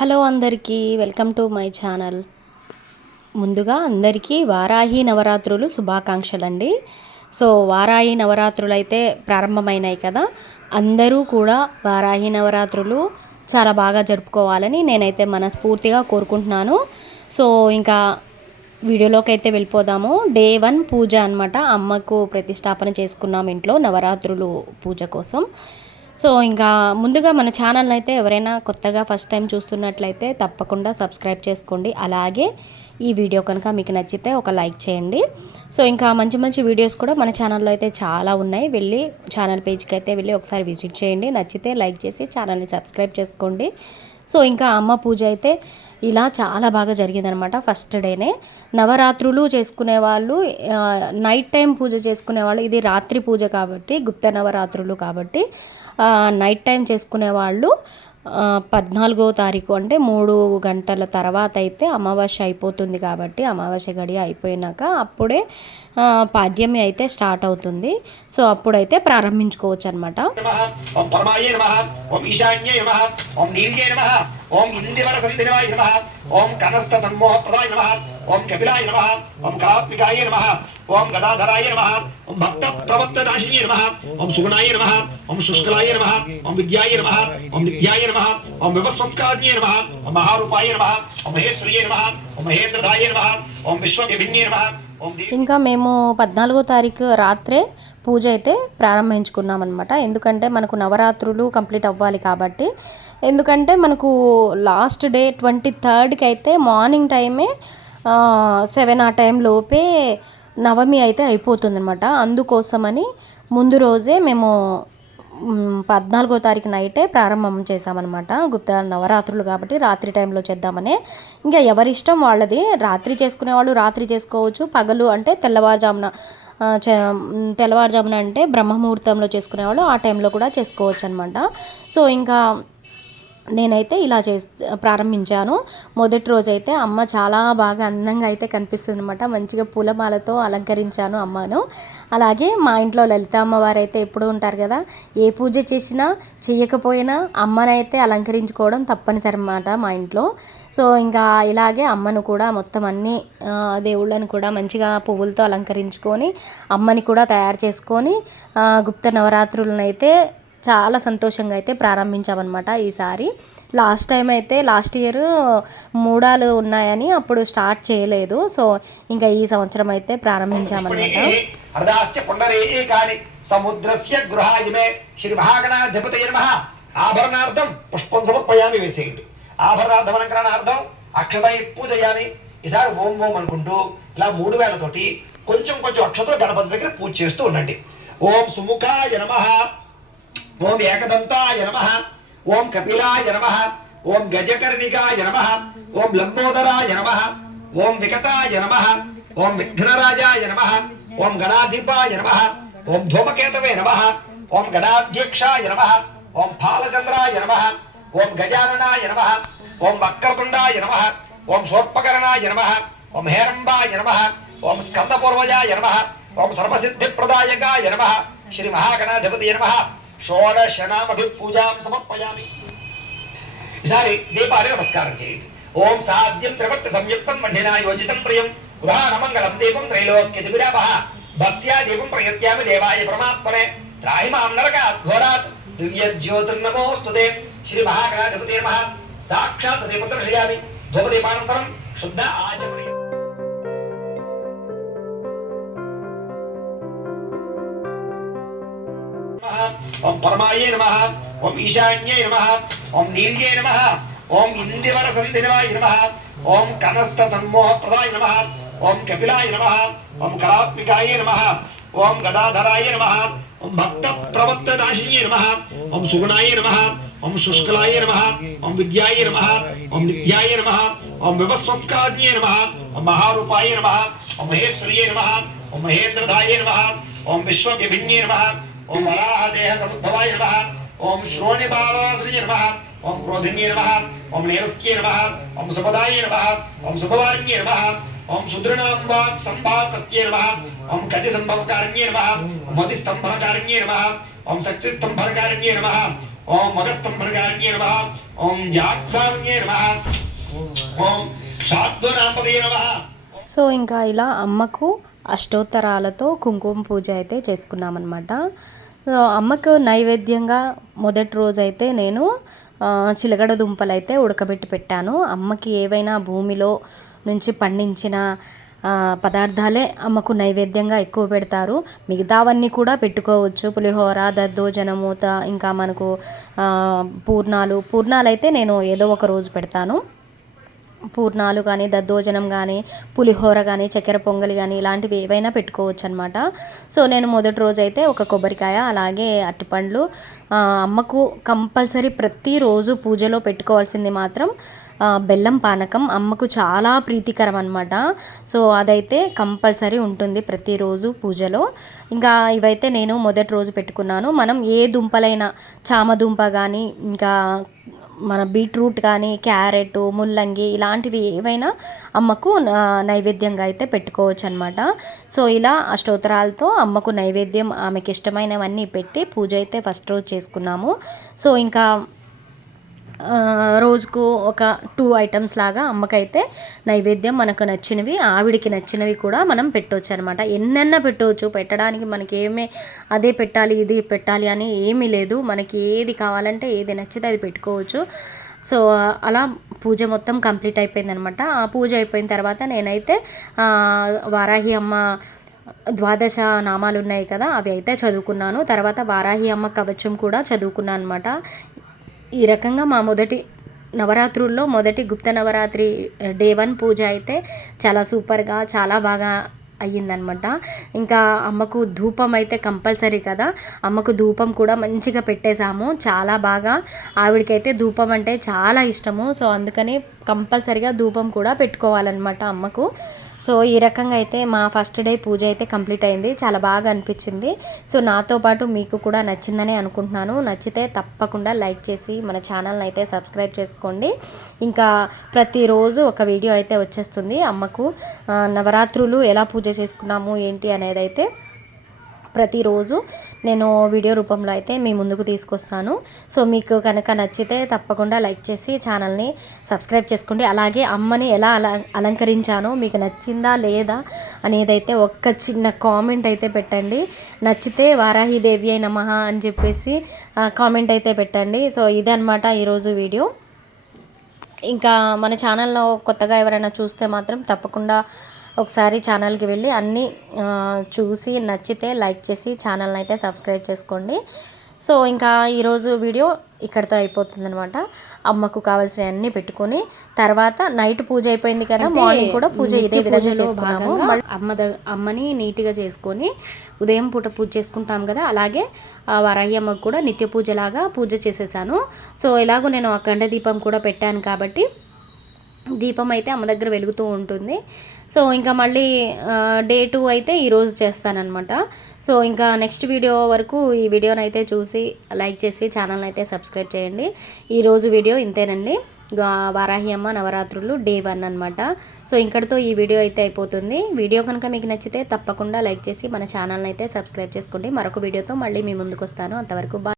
Hello అందరికీ welcome to my channel. ముందుగా అందరికీ వారాహి నవరాత్రులు శుభాకాంక్షలండి. సో వారాహి నవరాత్రులు అయితే ప్రారంభమైనాయి కదా, అందరూ కూడా వారాహి నవరాత్రులు చాలా బాగా జరుపుకోవాలని నేనైతే మనస్ఫూర్తిగా కోరుకుంటున్నాను. సో ఇంకా వీడియోలోకి అయితే వెళ్ళిపోదాము. డే 1 పూజ అనమాట. అమ్మకు ప్రతిష్టాపన చేసుకున్నాం ఇంట్లో నవరాత్రులు పూజ కోసం. సో ఇంకా ముందుగా మన ఛానల్ని అయితే ఎవరైనా కొత్తగా ఫస్ట్ టైం చూస్తున్నట్లయితే తప్పకుండా సబ్స్క్రైబ్ చేసుకోండి. అలాగే ఈ వీడియో కనుక మీకు నచ్చితే ఒక లైక్ చేయండి. సో ఇంకా మంచి మంచి వీడియోస్ కూడా మన ఛానల్లో అయితే చాలా ఉన్నాయి. వెళ్ళి ఛానల్ పేజ్కి అయితే వెళ్ళి ఒకసారి విజిట్ చేయండి. నచ్చితే లైక్ చేసి ఛానల్ని సబ్స్క్రైబ్ చేసుకోండి. సో ఇంకా అమ్మ పూజ అయితే ఇలా చాలా బాగా జరిగిందనమాట. ఫస్ట్ డేనే నవరాత్రులు చేసుకునే వాళ్ళు, నైట్ టైం పూజ చేసుకునే వాళ్ళు, ఇది రాత్రి పూజ కాబట్టి గుప్త నవరాత్రులు కాబట్టి నైట్ టైం చేసుకునే వాళ్ళు 14వ తారీఖు అంటే 3 గంటల తర్వాత అయితే అమావాస్య అయిపోతుంది కాబట్టి అమావాస్య గడియ అయిపోయినాక అప్పుడే పాడ్యమి అయితే స్టార్ట్ అవుతుంది. సో అప్పుడైతే ప్రారంభించుకోవచ్చు అనమాట. ఓం ఇందివర సంధినవాయ నమః. ఓం కనస్థ సమ్మోహప్రదాయ నమః. ఓం కపిలాయ నమః. ఓం కళాత్మికాయ నమః. ఓం గదాధరాయ నమః. ఓం భక్త ప్రవత్తనాశిన్యే నమః. ఓం సుగుణాయ నమః. ఓం శుష్కలాయ నమః. ఓం విద్యాయ నమః. ఓం నిత్యాయ నమః. ఓం వివస్వత్కార్యే నమః. ఓం మహారూపాయ నమః. ఓం మహేశ్వర్యే నమః. ఓం మహేంద్రదాయ నమః. ఓం విశ్వవిభిన్యే నమః. ఇంకా మేము 14వ తారీఖు రాత్రే పూజ అయితే ప్రారంభించుకున్నాం అనమాట. ఎందుకంటే మనకు నవరాత్రులు కంప్లీట్ అవ్వాలి కాబట్టి. ఎందుకంటే మనకు లాస్ట్ డే 23కి అయితే మార్నింగ్ టైమే 7 ఆ టైం లోపే నవమి అయితే అయిపోతుంది అనమాట. అందుకోసమని ముందు రోజే మేము 14వ తారీఖు నైటే ప్రారంభం చేసామన్నమాట. గుప్త నవరాత్రులు కాబట్టి రాత్రి టైంలో చేద్దామని. ఇంకా ఎవరి ఇష్టం వాళ్ళది. రాత్రి చేసుకునే వాళ్ళు రాత్రి చేసుకోవచ్చు, పగలు అంటే తెల్లవారుజామున అంటే బ్రహ్మముహూర్తంలో చేసుకునేవాళ్ళు ఆ టైంలో కూడా చేసుకోవచ్చు అనమాట. సో ఇంకా నేనైతే ఇలా ప్రారంభించాను. మొదటి రోజైతే అమ్మ చాలా బాగా అందంగా అయితే కనిపిస్తుంది అనమాట. మంచిగా పూలమాలతో అలంకరించాను అమ్మను. అలాగే మా ఇంట్లో లలిత అమ్మవారు అయితే ఎప్పుడు ఉంటారు కదా, ఏ పూజ చేసినా చేయకపోయినా అమ్మనైతే అలంకరించుకోవడం తప్పనిసరి అన్నమాట మా ఇంట్లో. సో ఇంకా ఇలాగే అమ్మను కూడా మొత్తం అన్ని దేవుళ్ళని కూడా మంచిగా పువ్వులతో అలంకరించుకొని అమ్మని కూడా తయారు చేసుకొని గుప్త నవరాత్రులను అయితే చాలా సంతోషంగా అయితే ప్రారంభించామన్నమాట. ఈసారి లాస్ట్ ఇయర్ మూడాలు ఉన్నాయని అప్పుడు స్టార్ట్ చేయలేదు. సో ఇంకా ఈ సంవత్సరం అయితే ప్రారంభించామన్నమాట. సముద్రస్య గృహాయమే శ్రీ మహాగణాధిపతయే నమః. ఆభరణార్థం పుష్పం సమర్పయామి. వేసేయండి. ఆభరణార్థం అలంకరణార్థం అక్షతై పూజయామి. ఈసారి ఓం ఓం అనుకుంటూ ఇలా 3 వేలతోటి కొంచెం కొంచెం అక్షతలు గణపతి దగ్గర పూజ చేస్తూ ఉండండి. ఓం సుముఖాయ నమః. ఓం ఏకదంతాయ నమః. ఓం కపిలాయ నమః. ఓం గజకర్ణికాయ నమః. ఓం లంబోదరాయ నమః. ఓం వికటాయ నమః. ఓం విఘ్నరాజాయ నమః. ఓం గణాధిపాయ నమః. ఓం ధూమకేతవే నమః. ఓం గణాధ్యక్షాయ నమః. ఓం ఫాలచంద్రాయ నమః. ఓం గజాననాయ నమః. ఓం వక్రతుండాయ నమః. ఓం శోర్పకరణాయ నమః. ఓం హేరంబాయ నమః. ఓం స్కందపూర్వజాయ నమః. ఓం సర్వసిద్ధిప్రదాయకాయ నమః. శ్రీ మహాగణాధిపతయే నమః. షోడశనామభిపూజాం సమర్పయామి. ఈసారి దీపాలు నమస్కారం చేయండి. ఓం సాధ్యం త్రివర్తి సంయుక్తం మండినా యోజితం ప్రియం గృహాణమంగళం దీపం త్రైలోక్యదివిరాపః. భక్త్యా దీపం ప్రయత్యామి దేవాయ పరమాత్మనే త్రాహి మాం నరకాత్ ఘోరాత్ దివ్యజ్యోతిర్నమోస్తుతే. శ్రీ మహాగణాధిపతయే నమః. సాక్షాత్ దీపం దర్శయామి. ధూపదీపానంతరం శుద్ధ ఆచమని. ఓం పరమాయే నమః. ఓం ఈశాన్యే నమః. ఓం నీల్యే నమః. ఓం ఇందివర సంధినవాయ నమః. ఓం కనస్థ సమ్మోహప్రదాయ నమః. ఓం కపిలాయ నమః. ఓం కళాత్మికాయ నమః. ఓం గదాధరాయ నమః. ఓం భక్త ప్రవత్తనాశిన్యే నమః. ఓం సుగుణాయ నమః. ఓం శుష్కలాయ నమః. ఓం విద్యాయ నమః. ఓం నిత్యాయ నమః. ఓం వివస్వత్కార్యే నమః. ఓం మహారూపాయ నమః. ఓం మహేశ్వర్యే నమః. ఓం మహేంద్రదాయ నమః. ఓం విశ్వవిభిన్యే నమః. ఓం వరాహదేహ సముద్భవాయ నమః. ఓం శ్రోణిబాలాశ్రయే నమః. ఓం క్రోధిన్యే నమః. ఓం నేరస్క్యే నమః. ఓం సుపదాయ నమః. ఓం సుభవారిణ్యే నమః. ఓం సుదృఢాంబాక్ సంభాకత్యే నమః. ఓం కతి సంభవకారిణ్యే నమః. ఓం మతిస్తంభనకారిణ్యే నమః. ఓం శక్తిస్తంభనకారిణ్యే నమః. ఓం మగస్తంభనకారిణ్యే నమః. ఓం జాగ్వారిణ్యే నమః. ఓం శాద్వనాంపదే నమః. సో ఇంకా ఇలా అమ్మకు అష్టోత్తరాలతో కుంకుమ పూజ అయితే చేసుకున్నామన్నమాట. సో అమ్మకు నైవేద్యంగా మొదటి రోజైతే నేను చిలగడ దుంపలు అయితే ఉడకబెట్టి పెట్టాను. అమ్మకి ఏవైనా భూమిలో నుంచి పండించిన పదార్థాలే అమ్మకు నైవేద్యంగా ఎక్కువ పెడతారు. మిగతావన్నీ కూడా పెట్టుకోవచ్చు, పులిహోర, దద్దోజనమూత, ఇంకా మనకు పూర్ణాలు అయితే నేను ఏదో ఒక రోజు పెడతాను. పూర్ణాలు కానీ, దద్దోజనం కానీ, పులిహోర కానీ, చక్కెర పొంగలి కానీ ఇలాంటివి ఏవైనా పెట్టుకోవచ్చు అనమాట. సో నేను మొదటి రోజు అయితే ఒక కొబ్బరికాయ, అలాగే అరటిపండ్లు, అమ్మకు కంపల్సరీ ప్రతిరోజు పూజలో పెట్టుకోవాల్సింది మాత్రం బెల్లం పానకం. అమ్మకు చాలా ప్రీతికరం అనమాట. సో అదైతే కంపల్సరీ ఉంటుంది ప్రతిరోజు పూజలో. ఇంకా ఇవైతే నేను మొదటి రోజు పెట్టుకున్నాను. మనం ఏ దుంపలైనా, చామదుంప కానీ, ఇంకా మన బీట్రూట్ కానీ, క్యారెట్, ముల్లంగి ఇలాంటివి ఏవైనా అమ్మకు నైవేద్యంగా అయితే పెట్టుకోవచ్చు అనమాట. సో ఇలా అష్టోత్తరాలతో అమ్మకు నైవేద్యం, ఆమెకి ఇష్టమైనవన్నీ పెట్టి పూజ అయితే ఫస్ట్ రోజు చేసుకున్నాము. సో ఇంకా రోజుకు ఒక 2 ఐటమ్స్ లాగా అమ్మకైతే నైవేద్యం మనకు నచ్చినవి, ఆవిడికి నచ్చినవి కూడా మనం పెట్టవచ్చు అనమాట. ఎన్నెన్నా పెట్టవచ్చు, పెట్టడానికి మనకి అదే పెట్టాలి, ఇది పెట్టాలి అని ఏమీ లేదు. మనకి ఏది కావాలంటే, ఏది నచ్చితే అది పెట్టుకోవచ్చు. సో అలా పూజ మొత్తం కంప్లీట్ అయిపోయిందనమాట. ఆ పూజ అయిపోయిన తర్వాత నేనైతే వారాహి అమ్మ ద్వాదశ నామాలు ఉన్నాయి కదా, అవి అయితే చదువుకున్నాను. తర్వాత వారాహి అమ్మ కవచం కూడా చదువుకున్నాను అనమాట. ఈ రకంగా మా మొదటి నవరాత్రుల్లో మొదటి గుప్త నవరాత్రి డే 1 పూజ అయితే చాలా సూపర్గా, చాలా బాగా అయ్యిందనమాట. ఇంకా అమ్మకు ధూపం అయితే కంపల్సరీ కదా, అమ్మకు ధూపం కూడా మంచిగా పెట్టేశాము. చాలా బాగా, ఆవిడకైతే ధూపం అంటే చాలా ఇష్టము. సో అందుకని కంపల్సరీగా ధూపం కూడా పెట్టుకోవాలన్నమాట అమ్మకు. సో ఈ రకంగా అయితే మా ఫస్ట్ డే పూజ అయితే కంప్లీట్ అయింది. చాలా బాగా అనిపించింది. సో నాతో పాటు మీకు కూడా నచ్చిందని అనుకుంటున్నాను. నచ్చితే తప్పకుండా లైక్ చేసి మన ఛానల్ని అయితే సబ్స్క్రైబ్ చేసుకోండి. ఇంకా ప్రతిరోజు ఒక వీడియో అయితే వచ్చేస్తుంది. అమ్మకు నవరాత్రులు ఎలా పూజ చేసుకున్నాము ఏంటి అనేది అయితే ప్రతిరోజు నేను వీడియో రూపంలో అయితే మీ ముందుకు తీసుకొస్తాను. సో మీకు కనుక నచ్చితే తప్పకుండా లైక్ చేసి ఛానల్ని సబ్స్క్రైబ్ చేసుకోండి. అలాగే అమ్మని ఎలా అలంకరించానో మీకు నచ్చిందా లేదా అనేదైతే ఒక్క చిన్న కామెంట్ అయితే పెట్టండి. నచ్చితే వారాహిదేవి అయి నమః అని చెప్పేసి కామెంట్ అయితే పెట్టండి. సో ఇదే అనమాట ఈరోజు వీడియో. ఇంకా మన ఛానల్లో కొత్తగా ఎవరైనా చూస్తే మాత్రం తప్పకుండా ఒకసారి ఛానల్కి వెళ్ళి అన్నీ చూసి నచ్చితే లైక్ చేసి ఛానల్ని అయితే సబ్స్క్రైబ్ చేసుకోండి. సో ఇంకా ఈరోజు వీడియో ఇక్కడితో అయిపోతుందనమాట. అమ్మకు కావాల్సిన అన్నీ పెట్టుకొని తర్వాత నైట్ పూజ అయిపోయింది కదా, మార్నింగ్ కూడా పూజ ఇదే విధంగా చేసుకున్నాము. అమ్మని నీట్గా చేసుకొని ఉదయం పూట పూజ చేసుకుంటాం కదా, అలాగే వారాహి అమ్మకు కూడా నిత్య పూజలాగా పూజ చేసేసాను. సో ఎలాగో నేను అఖండ దీపం కూడా పెట్టాను కాబట్టి దీపం అయితే అమ్మ దగ్గర వెలుగుతూ ఉంటుంది. సో ఇంకా మళ్ళీ డే 2 అయితే ఈరోజు చేస్తానన్నమాట. సో ఇంకా నెక్స్ట్ వీడియో వరకు ఈ వీడియోని అయితే చూసి లైక్ చేసి ఛానల్ని అయితే సబ్స్క్రైబ్ చేయండి. ఈరోజు వీడియో ఇంతేనండి. వారాహి అమ్మ నవరాత్రులు డే 1 అనమాట. సో ఇక్కడితో ఈ వీడియో అయితే అయిపోతుంది. వీడియో కనుక మీకు నచ్చితే తప్పకుండా లైక్ చేసి మన ఛానల్ని అయితే సబ్స్క్రైబ్ చేసుకోండి. మరొక వీడియోతో మళ్ళీ మీ ముందుకు వస్తాను. అంతవరకు బాయ్.